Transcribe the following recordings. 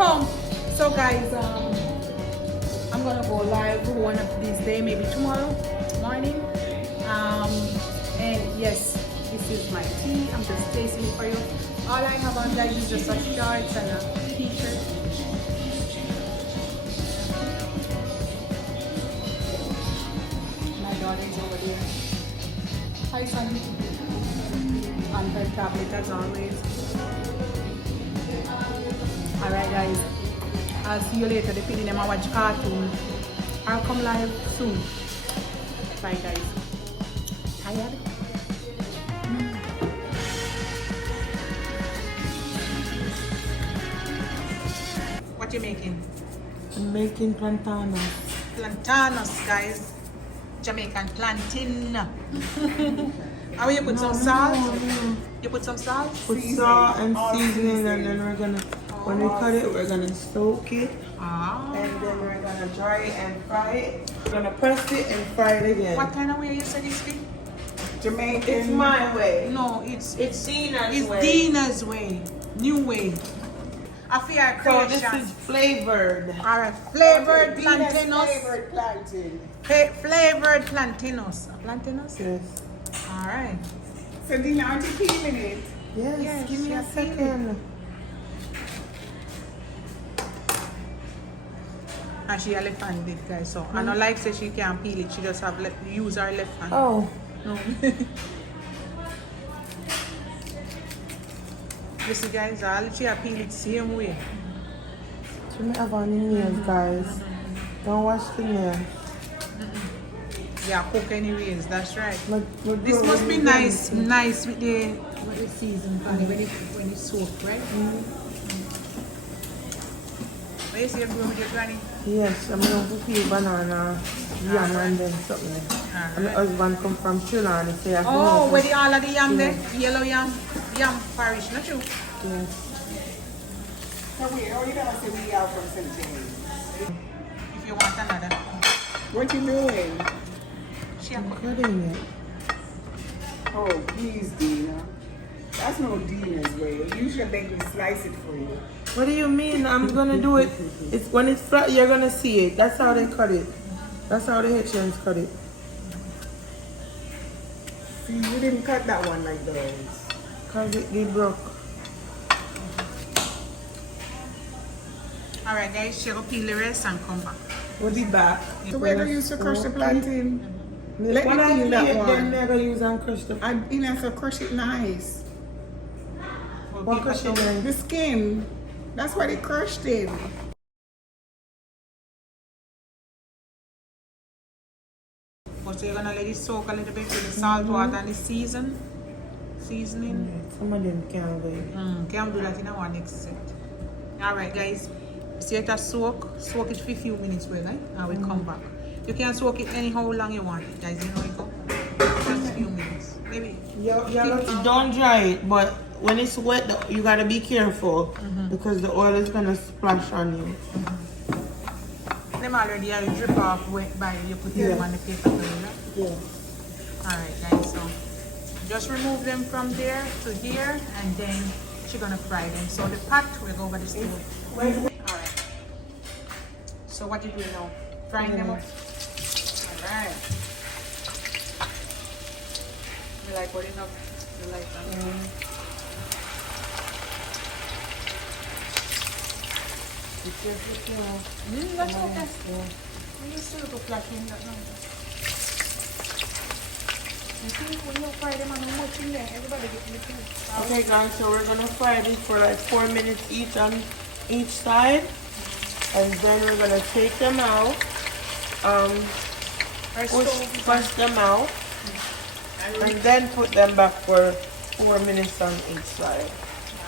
come. So guys, I'm gonna go live one of these days, maybe tomorrow morning. And yes, this is my tea. I'm just tasting it for you. All I have on guys is just a shorts and a t-shirt. My daughter is over there. Hi son. On her tablet as always. Alright guys, I'll see you later. The people them watch cartoon. I'll come live soon. Bye guys. Tired? What you making? I'm making plantains. Plantains guys. Jamaican plantain. How you put some salt? You put some salt? Put salt and seasoning, and then we're gonna, when we cut it, we're gonna soak it. And then we're gonna dry it and fry it. We're gonna press it and fry it again. What kind of way you said this thing? Jamaican. It's my way. No, it's Dina's way. Dina's way. New way. I feel like So this is flavored. Alright, flavored plantains. Flavored plantain. Flavored plantains. Plantains? Yes. Alright. So Dina, aren't you peeling it? Yes, give me a second. And she a left-handed guys, so I don't like say she can't peel it. She just have use her left hand. Oh. No. You see guys, all she a peel it same way. She may have on the nails, guys. Don't wash the nails. Yeah, cook anyways, that's right. But This must be nice with the season when it's soaked, right? Where you see you going with your granny? yes, I'm going to peel banana, yam, and then something. And the husband come from Chile and he say, Oh, where the all of the yam there? Yellow yam parish, not you? yes. So we, oh, you don't say we out from St. James. If you want another. What you doing? She I'm a cook. cutting it. Oh, please, Dina. That's no Dina's way. You should make me slice it for you. What do you mean? I'm gonna do it. It's when it's flat, you're gonna see it. That's how they cut it. That's how the Haitians cut it. See, you didn't cut that one like those. Cause it broke. Alright guys, she will peel the rest and come back. We'll be back. So where do you use to crush the plantain? Let When me I peel peel that it, then one. I'm gonna use and crush the. I Dina, so crush it nice. What crush it then? The skin. That's why they crushed it. But you're gonna let it soak a little bit with the salt water and the seasoning. Some of them can't do it. Can't do that in our next set. Alright guys, see it as soak it for a few minutes well, right? And we come back. You can soak it anyhow long you want it, guys, you know it go. Just a few minutes. Maybe. Don't dry it, but when it's wet, you gotta be careful because the oil is gonna splash on you. Them already are drip off wet by you put them on the paper towel, right? Yeah. Alright guys, so just remove them from there to here and then she's gonna fry them. So the pot will go over the stove. Alright. So what you do now? Frying them up? Alright. You like what enough? You like that? That's okay. We used to look like in that number. You see, when you fry them and how much in there, everybody gets the food. Okay guys, so we're gonna fry this for like 4 minutes each on each side. And then we're gonna take them out. Push them out. And then put them back for 4 minutes on each side.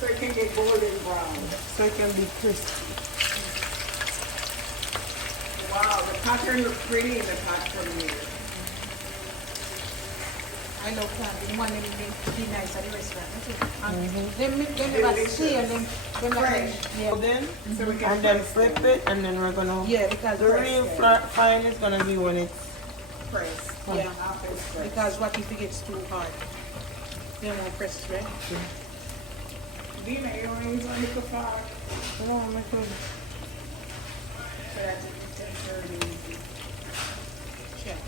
So it can get golden brown. So it can be crispy. Wow, the pattern looks pretty in the pot from here. I love plantain. The one that be nice at the restaurant. They never see and then So we can and then flip it, and then we're gonna. Yeah, because the real fine is gonna be when it's press. yeah, After it's pressed. because what if it gets too hard? They won't press, right? Dina, you want to use one little part? No, I'm not sure. So that's 10:30. Check.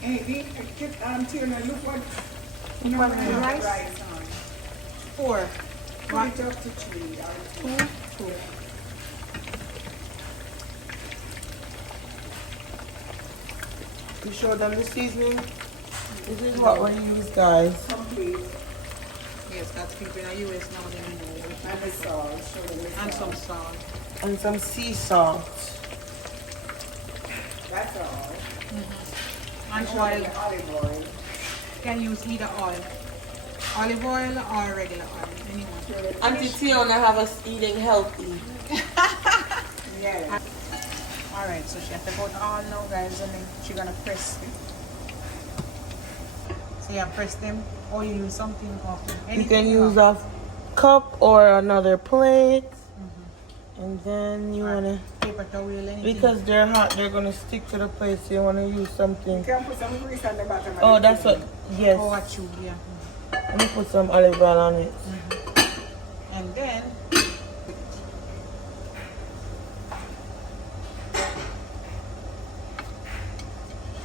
Hey, Tina, look what What number the the rice? rice on. 4. Put it up to 3. or 2. 2. You show them the seasoning. This is what we use, guys. Complete. Yes, that's people in the US now, they know. And the salt. Show them the And salt. some salt. And some sea salt. That's all. And Show them oil. the olive oil. You can use either oil. Olive oil or regular oil. Anyone. Show them Auntie Tiona have us eating healthy. Yeah. Alright, so she has to put all now, guys, and then she's gonna press them. So you press them, or you use something or anything. You can use a cup or another plate. And then you wanna, paper towel, anything. because they're hot, they're gonna stick to the plate, so you wanna use You something. can put some grease on the bottom. Oh, of the that's what, thing. yes. Oh, what you, yeah. Let me put some olive oil on it. And then,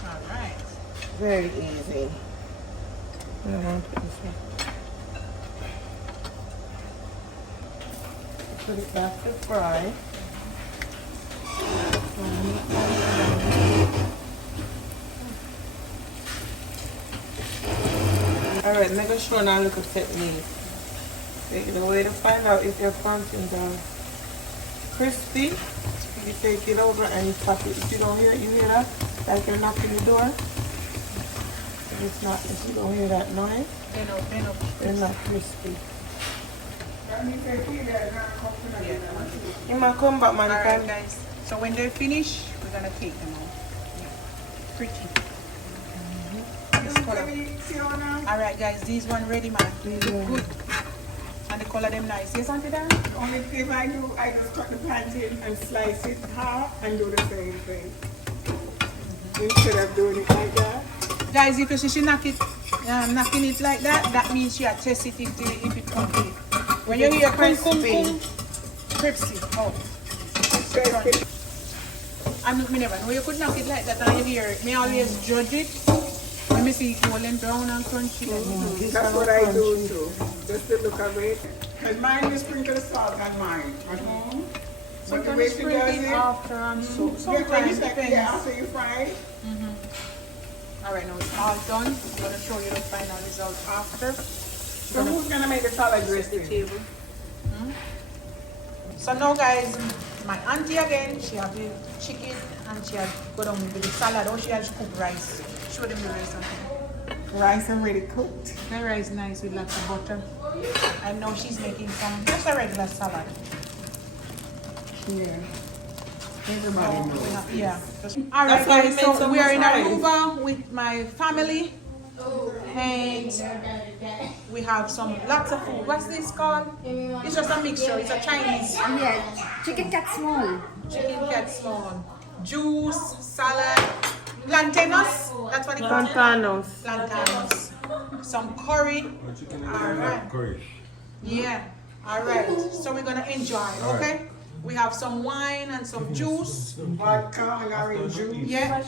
alright. Very easy. I want to put this one. Put it back to fry. Alright, make sure now look at technique. The way to find out if your plantains are crispy, you take it over and you tap it. If you don't hear it, you hear that? Like you're knocking the door. If it's not, if you don't hear that noise, Then up. they're not crispy. Let me take it there, now come to the other. You might come back, man. Alright, guys. So when they're finished, we're gonna take them out. Yeah. Pretty. This color. Alright, guys, these one ready, man. They look good. And the color them nice. Yes, Auntie Dan? Only thing I do, I just cut the plantain and slice it half and do the same thing. Instead of doing it like that. Guys, if you see she knocking it like that, that means she had tested it if it complete. When you hear crispy, oh, me never know you could knock it like that and you hear it. Me always judge it. Let me see it golden brown and crunchy. That's what I do too. Just to look at it. And mine is sprinkle salt on mine at home. Sometimes you sprinkle it after and so. Sometimes depends. Yeah, after you fry it. Alright, now it's all done. I'm going to show you the final result after. So who's going to make the salad dressing? The table. So now, guys, my auntie again, she have the chicken and she had go down with the salad. Or she has cooked rice. Show them the rice. Rice already cooked. The rice nice with lots of butter. And now she's making some just a regular salad. Yeah. Everybody knows. Yeah. Alright, why we guys, made so so we are in much rice. Aruba with my family. And we have lots of food. What's this called? It's just a mixture. It's a Chinese Yeah, chicken cat small. chicken cat small. Juice, salad, plantains. That's what it calls. Plantains. Plantains. Some curry. Alright. Curry. Yeah. Alright. So we're gonna enjoy, okay? We have some wine and some juice. Vodka and orange juice. Yeah.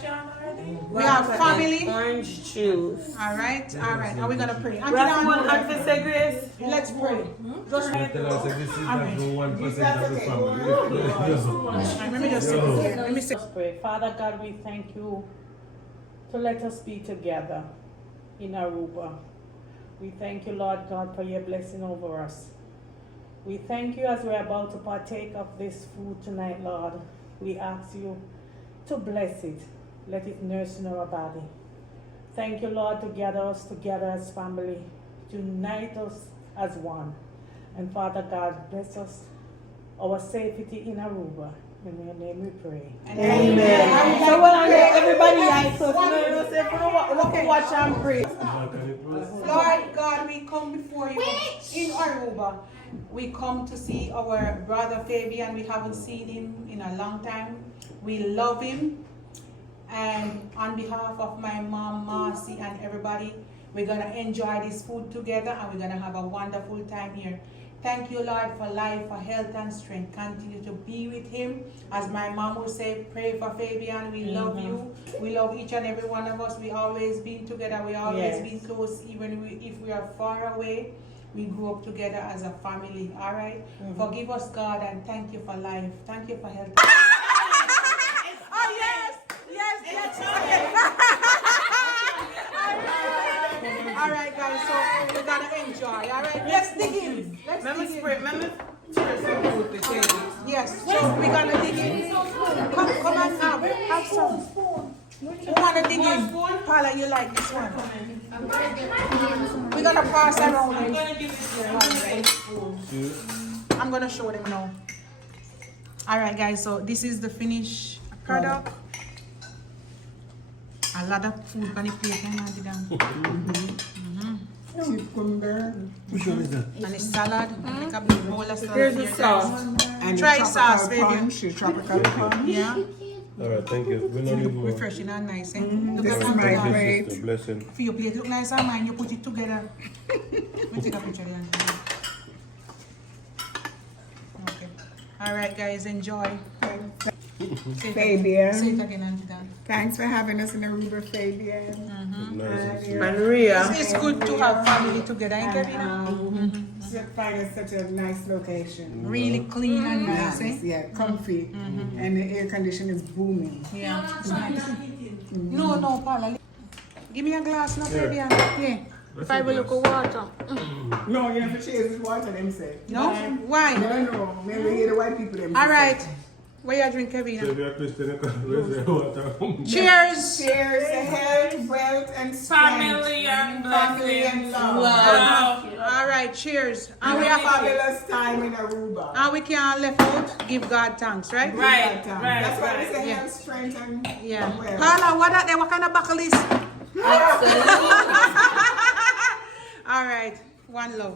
We have family. Orange juice. Alright, alright. Are we gonna pray? Auntie Last Dan, one, Auntie say grace. let's pray. Just Tell us that this is Amen. not 1% of the family. let me just sit here. Let me sit. Let's pray. Father God, we thank you to let us be together in Aruba. We thank you, Lord God, for your blessing over us. We thank you as we're about to partake of this food tonight, Lord. We ask you to bless it. Let it nurse in our body. Thank you, Lord, to gather us together as family, to unite us as one. And Father God, bless us, our safety in Aruba. In your name we pray. Amen. So when I get everybody like so, you know, say, look, watch and pray. Lord God, we come before you in Aruba. We come to see our brother Fabian. We haven't seen him in a long time. We love him. And on behalf of my mom, Marcy, and everybody, We're going to enjoy this food together and we're going to have a wonderful time here. Thank you, Lord, for life, for health and strength. Continue to be with him. As my mom would say, pray for Fabian. We love you. We love each and every one of us. We always been together. We always been close. Even if we are far away, we grew up together as a family. All right? Forgive us, God, and thank you for life. Thank you for health. Oh, yes. All right, guys, so we're gonna enjoy. All right, let's dig in. Yes, so we're gonna dig in. Come and have some. Who wanna dig in? Paula, you like this one? We're gonna pass around. I'm gonna show them now. All right, guys, so this is the finished product. A lot of food on the plate, Cucumber. Which one is that? and a salad. Make a big bowl of salad. Here's for the you sauce. guys. And Try tropical sauce, baby. punch, tropical punch. Yeah, Alright, thank you. We don't need more. refreshing and nice. Eh? Look This at is that. my Thank you, plate. sister. Blessing. For your plate, look nice and mine. You put it together. Let me take a picture there. Okay. All right, guys, enjoy. Fabian. Say it again, Auntie Dan. Thanks for having us in Aruba, Fabian. Nice. Maria. It's good to have family together, ain't it, Kevin? Find us such a nice location. Really clean and nice, Nice, eh? yeah, comfy. And the air condition is booming. Yeah, it's nice. No, Paula. Give me a glass now, baby. Yeah. 5 look of water. No, you have to chase this water, them say. No? Why? No, maybe hear the white people them. All right. Where you drink, Kevin? Maybe a Christian, where's the water? Cheers! Cheers to health, wealth, and strength. Family and Family and love. All right, cheers. And we We have have a fabulous time in Aruba. and we can't left out. Give God thanks, right? Right. That's why we say Yeah. health, strength, and Yeah. wealth. Paula, what that there? What kind of buckle is? All right. One love.